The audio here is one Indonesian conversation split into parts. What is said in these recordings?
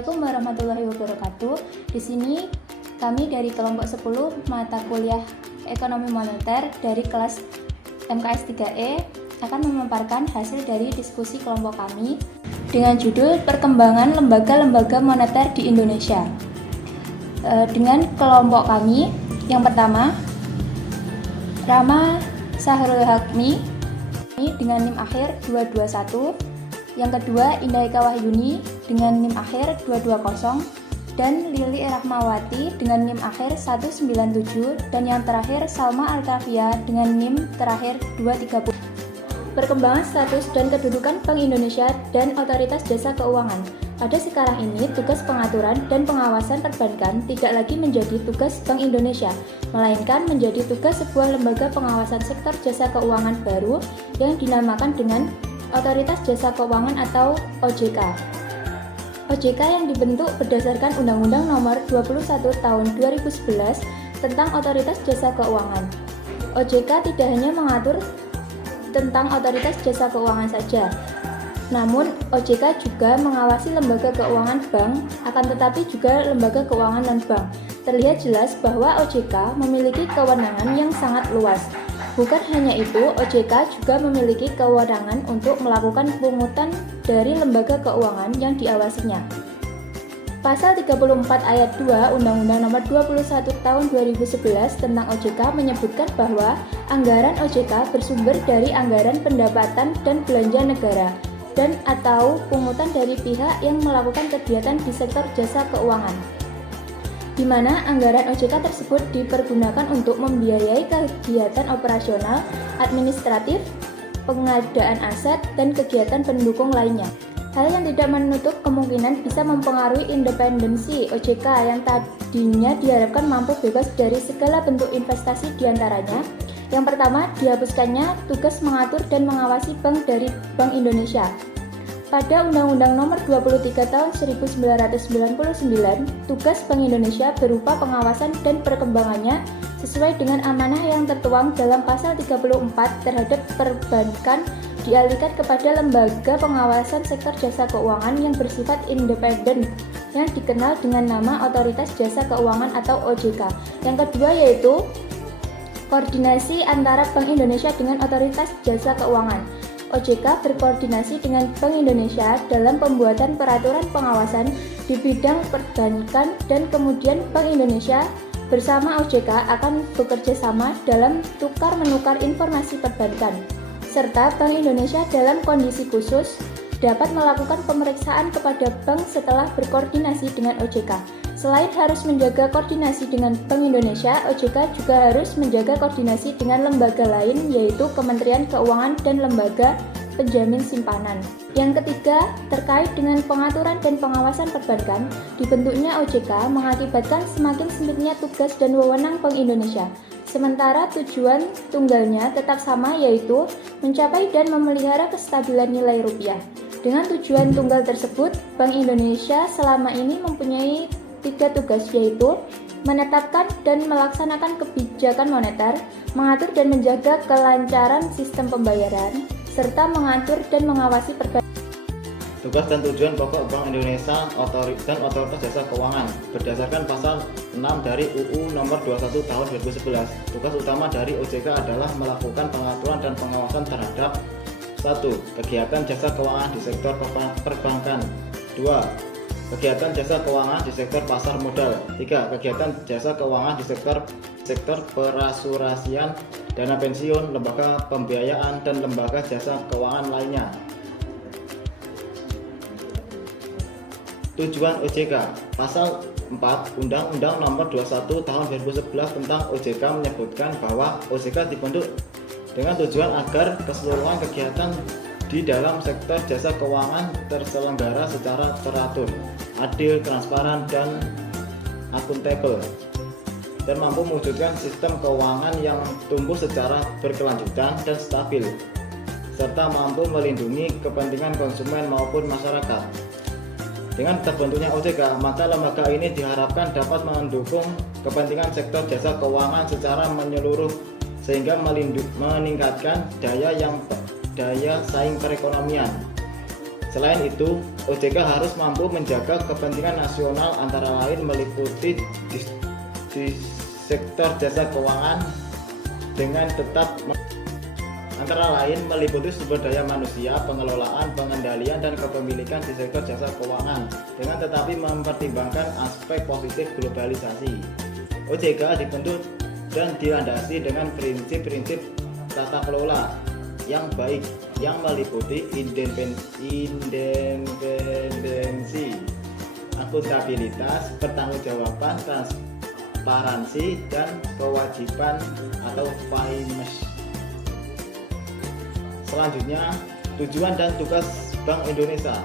Assalamualaikum warahmatullahi wabarakatuh. Di sini kami dari kelompok 10 mata kuliah Ekonomi Moneter dari kelas MKS 3E akan memaparkan hasil dari diskusi kelompok kami dengan judul Perkembangan Lembaga-Lembaga Moneter di Indonesia. Dengan kelompok kami, yang pertama Rama Sahrul Hakmi dengan NIM akhir 221, yang kedua Indah Eka Wahyuni dengan NIM akhir 220, dan Lili Rahmawati dengan NIM akhir 197, dan yang terakhir Salma Altafia dengan NIM terakhir 230. Perkembangan status dan kedudukan Bank Indonesia dan Otoritas Jasa Keuangan. Pada sekarang ini, tugas pengaturan dan pengawasan perbankan tidak lagi menjadi tugas Bank Indonesia, melainkan menjadi tugas sebuah lembaga pengawasan sektor jasa keuangan baru yang dinamakan dengan Otoritas Jasa Keuangan atau OJK. OJK yang dibentuk berdasarkan Undang-Undang Nomor 21 Tahun 2011 tentang Otoritas Jasa Keuangan. OJK tidak hanya mengatur tentang Otoritas Jasa Keuangan saja, namun OJK juga mengawasi lembaga keuangan bank, akan tetapi juga lembaga keuangan non-bank. Terlihat jelas bahwa OJK memiliki kewenangan yang sangat luas. Bukan hanya itu, OJK juga memiliki kewenangan untuk melakukan pungutan dari lembaga keuangan yang diawasinya. Pasal 34 ayat 2 Undang-Undang Nomor 21 Tahun 2011 tentang OJK menyebutkan bahwa anggaran OJK bersumber dari anggaran pendapatan dan belanja negara dan atau pungutan dari pihak yang melakukan kegiatan di sektor jasa keuangan, di mana anggaran OJK tersebut dipergunakan untuk membiayai kegiatan operasional, administratif, pengadaan aset, dan kegiatan pendukung lainnya. Hal yang tidak menutup kemungkinan bisa mempengaruhi independensi OJK yang tadinya diharapkan mampu bebas dari segala bentuk investasi diantaranya. Yang pertama, dihapuskannya tugas mengatur dan mengawasi bank dari Bank Indonesia. Pada Undang-Undang Nomor 23 Tahun 1999, tugas Bank Indonesia berupa pengawasan dan perkembangannya sesuai dengan amanah yang tertuang dalam pasal 34 terhadap perbankan dialihkan kepada Lembaga Pengawasan Sektor Jasa Keuangan yang bersifat independen yang dikenal dengan nama Otoritas Jasa Keuangan atau OJK. Yang kedua yaitu koordinasi antara Bank Indonesia dengan Otoritas Jasa Keuangan. OJK berkoordinasi dengan Bank Indonesia dalam pembuatan peraturan pengawasan di bidang perbankan, dan kemudian Bank Indonesia bersama OJK akan bekerja sama dalam tukar-menukar informasi perbankan, serta Bank Indonesia dalam kondisi khusus dapat melakukan pemeriksaan kepada bank setelah berkoordinasi dengan OJK. Selain harus menjaga koordinasi dengan Bank Indonesia, OJK juga harus menjaga koordinasi dengan lembaga lain yaitu Kementerian Keuangan dan lembaga penjamin simpanan. Yang ketiga, terkait dengan pengaturan dan pengawasan perbankan, dibentuknya OJK mengakibatkan semakin sempitnya tugas dan wewenang Bank Indonesia. Sementara tujuan tunggalnya tetap sama yaitu mencapai dan memelihara kestabilan nilai rupiah. Dengan tujuan tunggal tersebut, Bank Indonesia selama ini mempunyai 3 tugas yaitu menetapkan dan melaksanakan kebijakan moneter, mengatur dan menjaga kelancaran sistem pembayaran, serta mengatur dan mengawasi perbankan. Tugas dan tujuan pokok Bank Indonesia dan Otoritas Jasa Keuangan berdasarkan pasal 6 dari UU Nomor 21 Tahun 2011. Tugas utama dari OJK adalah melakukan pengaturan dan pengawasan terhadap 1. Kegiatan jasa keuangan di sektor perbankan. 2. Kegiatan jasa keuangan di sektor pasar modal. 3. Kegiatan jasa keuangan di sektor perasurasian, dana pensiun, lembaga pembiayaan, dan lembaga jasa keuangan lainnya. Tujuan OJK. Pasal 4 Undang-Undang Nomor 21 Tahun 2011 tentang OJK menyebutkan bahwa OJK dibentuk dengan tujuan agar keseluruhan kegiatan di dalam sektor jasa keuangan terselenggara secara teratur, adil, transparan, dan akuntabel, dan mampu mewujudkan sistem keuangan yang tumbuh secara berkelanjutan dan stabil, serta mampu melindungi kepentingan konsumen maupun masyarakat. Dengan terbentuknya OJK, maka lembaga ini diharapkan dapat mendukung kepentingan sektor jasa keuangan secara menyeluruh sehingga meningkatkan daya saing perekonomian. Selain itu, OJK harus mampu menjaga kepentingan nasional antara lain meliputi di sektor jasa keuangan dengan tetap antara lain meliputi sumber daya manusia, pengelolaan, pengendalian, dan kepemilikan di sektor jasa keuangan dengan tetapi mempertimbangkan aspek positif globalisasi. OJK dibentuk dan dilandasi dengan prinsip-prinsip tata kelola yang baik yang meliputi independensi, akuntabilitas, pertanggungjawaban, transparansi, dan kewajiban atau fairness. Selanjutnya, tujuan dan tugas Bank Indonesia.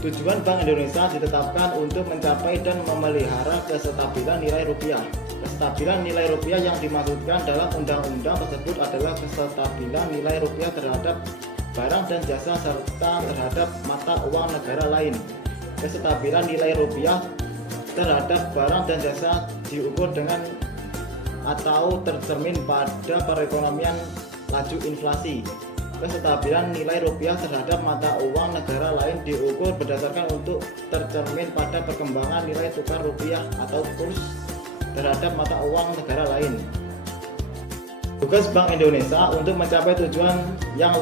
Tujuan Bank Indonesia ditetapkan untuk mencapai dan memelihara kestabilan nilai rupiah. Kestabilan nilai rupiah yang dimaksudkan dalam undang-undang tersebut adalah kestabilan nilai rupiah terhadap barang dan jasa serta terhadap mata uang negara lain. Kestabilan nilai rupiah terhadap barang dan jasa diukur dengan atau tercermin pada perekonomian laju inflasi. Kestabilan nilai rupiah terhadap mata uang negara lain diukur berdasarkan untuk tercermin pada perkembangan nilai tukar rupiah atau kurs terhadap mata uang negara lain. Tugas Bank Indonesia untuk mencapai tujuan yang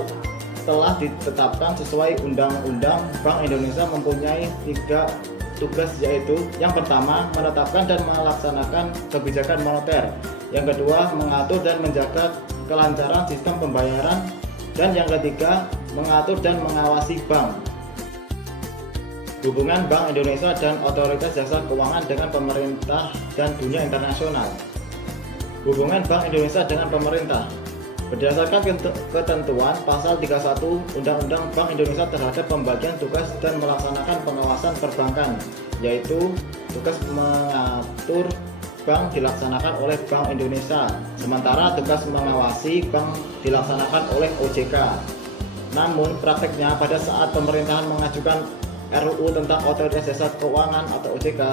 telah ditetapkan sesuai Undang-Undang Bank Indonesia mempunyai 3 tugas, yaitu yang pertama menetapkan dan melaksanakan kebijakan moneter, yang kedua mengatur dan menjaga kelancaran sistem pembayaran, dan yang ketiga mengatur dan mengawasi bank. Hubungan Bank Indonesia dan otoritas jasa keuangan dengan pemerintah dan dunia internasional. Hubungan Bank Indonesia dengan pemerintah berdasarkan ketentuan pasal 31 Undang-Undang Bank Indonesia terhadap pembagian tugas dan melaksanakan pengawasan perbankan, yaitu tugas mengatur bank dilaksanakan oleh Bank Indonesia, sementara tugas mengawasi bank dilaksanakan oleh OJK. Namun prakteknya pada saat pemerintahan mengajukan RUU tentang otoritas jasa keuangan atau OJK,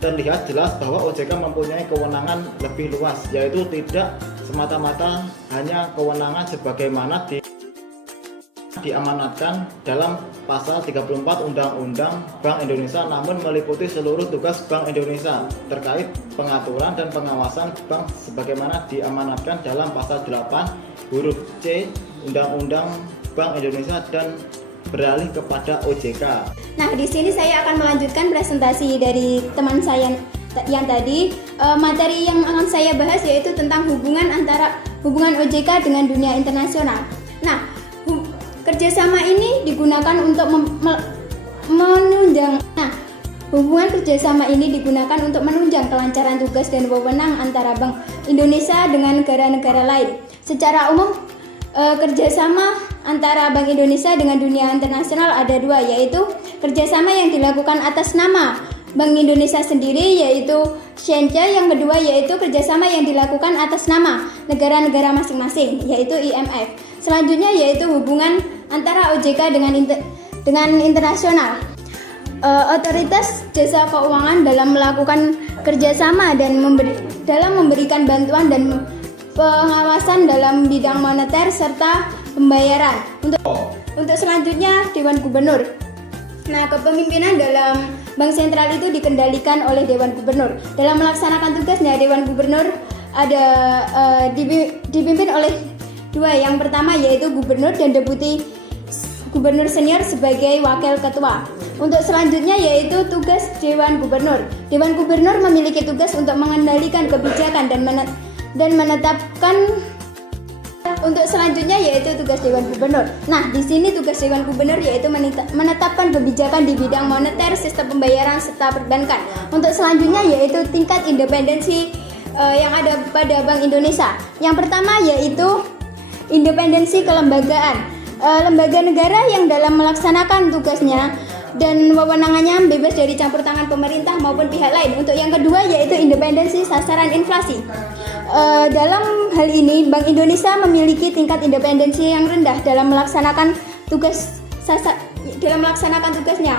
terlihat jelas bahwa OJK mempunyai kewenangan lebih luas, yaitu tidak semata-mata hanya kewenangan sebagaimana diamanatkan dalam pasal 34 Undang-Undang Bank Indonesia, namun meliputi seluruh tugas Bank Indonesia terkait pengaturan dan pengawasan bank sebagaimana diamanatkan dalam pasal 8 huruf C Undang-Undang Bank Indonesia dan beralih kepada OJK. Nah, di sini saya akan melanjutkan presentasi dari teman saya yang tadi. Materi yang akan saya bahas yaitu tentang hubungan OJK dengan dunia internasional. Nah, kerjasama ini digunakan untuk menunjang. Nah, hubungan kerjasama ini digunakan untuk menunjang kelancaran tugas dan wewenang antara Bank Indonesia dengan negara-negara lain. Secara umum, kerjasama antara Bank Indonesia dengan dunia internasional ada 2, yaitu kerjasama yang dilakukan atas nama Bank Indonesia sendiri, yaitu Shenzhen. Yang kedua yaitu kerjasama yang dilakukan atas nama negara-negara masing-masing, yaitu IMF. Selanjutnya yaitu hubungan antara OJK dengan internasional. Otoritas jasa keuangan dalam melakukan kerjasama dan dalam memberikan bantuan dan pengawasan dalam bidang moneter serta pembayaran. Untuk selanjutnya Dewan Gubernur. Nah, kepemimpinan dalam Bank Sentral itu dikendalikan oleh Dewan Gubernur. Dalam melaksanakan tugasnya, Dewan Gubernur dipimpin oleh 2. Yang pertama yaitu Gubernur dan Deputi Gubernur Senior sebagai Wakil Ketua. Untuk selanjutnya yaitu tugas Dewan Gubernur. Dewan Gubernur memiliki tugas untuk mengendalikan kebijakan dan menetapkan. Untuk selanjutnya yaitu tugas Dewan Gubernur. Nah, di sini tugas Dewan Gubernur yaitu menetapkan kebijakan di bidang moneter, sistem pembayaran serta perbankan. Untuk selanjutnya yaitu tingkat independensi yang ada pada Bank Indonesia. Yang pertama yaitu independensi kelembagaan. Lembaga negara yang dalam melaksanakan tugasnya dan wewenangannya bebas dari campur tangan pemerintah maupun pihak lain. Untuk yang kedua yaitu independensi sasaran inflasi. Dalam hal ini Bank Indonesia memiliki tingkat independensi yang rendah dalam melaksanakan tugasnya.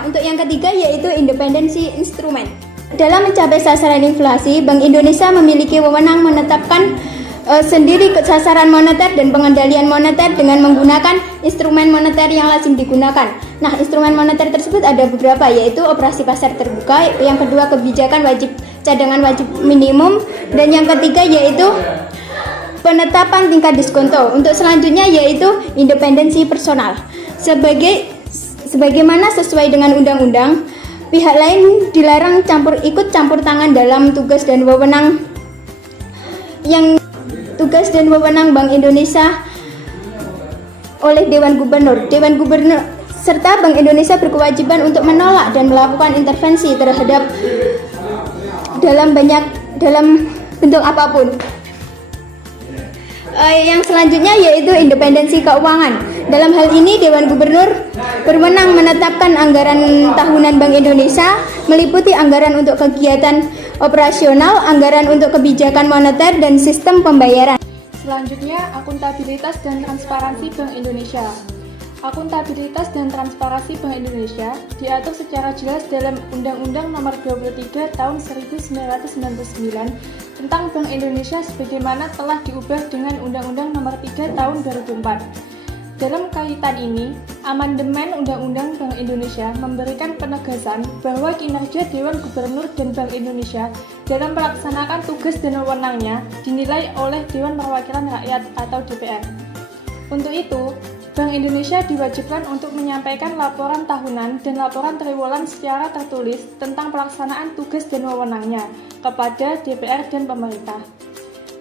Untuk yang ketiga yaitu independensi instrumen. Dalam mencapai sasaran inflasi, Bank Indonesia memiliki wewenang menetapkan sendiri sasaran moneter dan pengendalian moneter dengan menggunakan instrumen moneter yang lazim digunakan. Nah, instrumen moneter tersebut ada beberapa, yaitu operasi pasar terbuka, yang kedua kebijakan cadangan wajib minimum, dan yang ketiga yaitu penetapan tingkat diskonto. Untuk selanjutnya yaitu independensi personal. Sebagaimana sesuai dengan undang-undang, pihak lain dilarang ikut campur tangan dalam tugas dan wewenang Bank Indonesia oleh Dewan Gubernur. Dewan Gubernur serta Bank Indonesia berkewajiban untuk menolak dan melakukan intervensi terhadap dalam bentuk apapun. Yang selanjutnya yaitu independensi keuangan. Dalam hal ini Dewan Gubernur berwenang menetapkan anggaran tahunan Bank Indonesia, meliputi anggaran untuk kegiatan operasional, anggaran untuk kebijakan moneter, dan sistem pembayaran. Selanjutnya, akuntabilitas dan transparansi Bank Indonesia. Akuntabilitas dan transparansi Bank Indonesia diatur secara jelas dalam Undang-Undang Nomor 23 Tahun 1999 tentang Bank Indonesia sebagaimana telah diubah dengan Undang-Undang Nomor 3 Tahun 2004. Dalam kaitan ini, amandemen Undang-Undang Bank Indonesia memberikan penegasan bahwa kinerja Dewan Gubernur dan Bank Indonesia dalam melaksanakan tugas dan wewenangnya dinilai oleh Dewan Perwakilan Rakyat atau DPR. Untuk itu, Bank Indonesia diwajibkan untuk menyampaikan laporan tahunan dan laporan triwulan secara tertulis tentang pelaksanaan tugas dan wewenangnya kepada DPR dan pemerintah.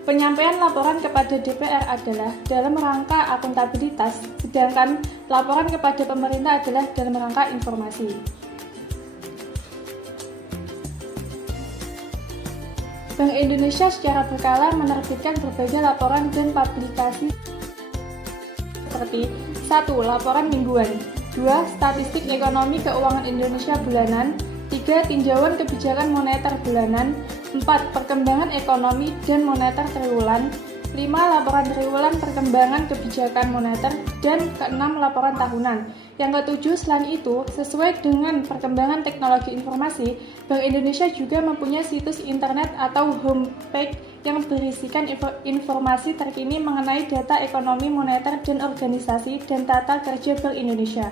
Penyampaian laporan kepada DPR adalah dalam rangka akuntabilitas, sedangkan laporan kepada pemerintah adalah dalam rangka informasi. Bank Indonesia secara berkala menerbitkan berbagai laporan dan publikasi seperti 1. Laporan mingguan, 2. Statistik ekonomi keuangan Indonesia bulanan, 3. Tinjauan kebijakan moneter bulanan, 4. Perkembangan ekonomi dan moneter triwulan, 5. Laporan triwulan perkembangan kebijakan moneter, dan ke-6. Laporan tahunan. Yang ke-7, selain itu, sesuai dengan perkembangan teknologi informasi, Bank Indonesia juga mempunyai situs internet atau homepage yang berisikan informasi terkini mengenai data ekonomi moneter dan organisasi dan tata kerja Bank Indonesia.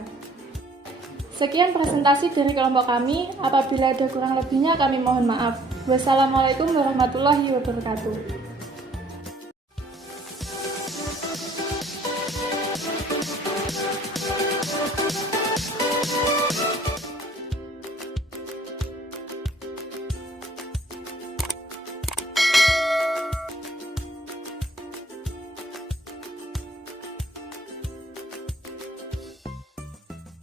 Sekian presentasi dari kelompok kami. Apabila ada kurang lebihnya kami mohon maaf. Wassalamualaikum warahmatullahi wabarakatuh.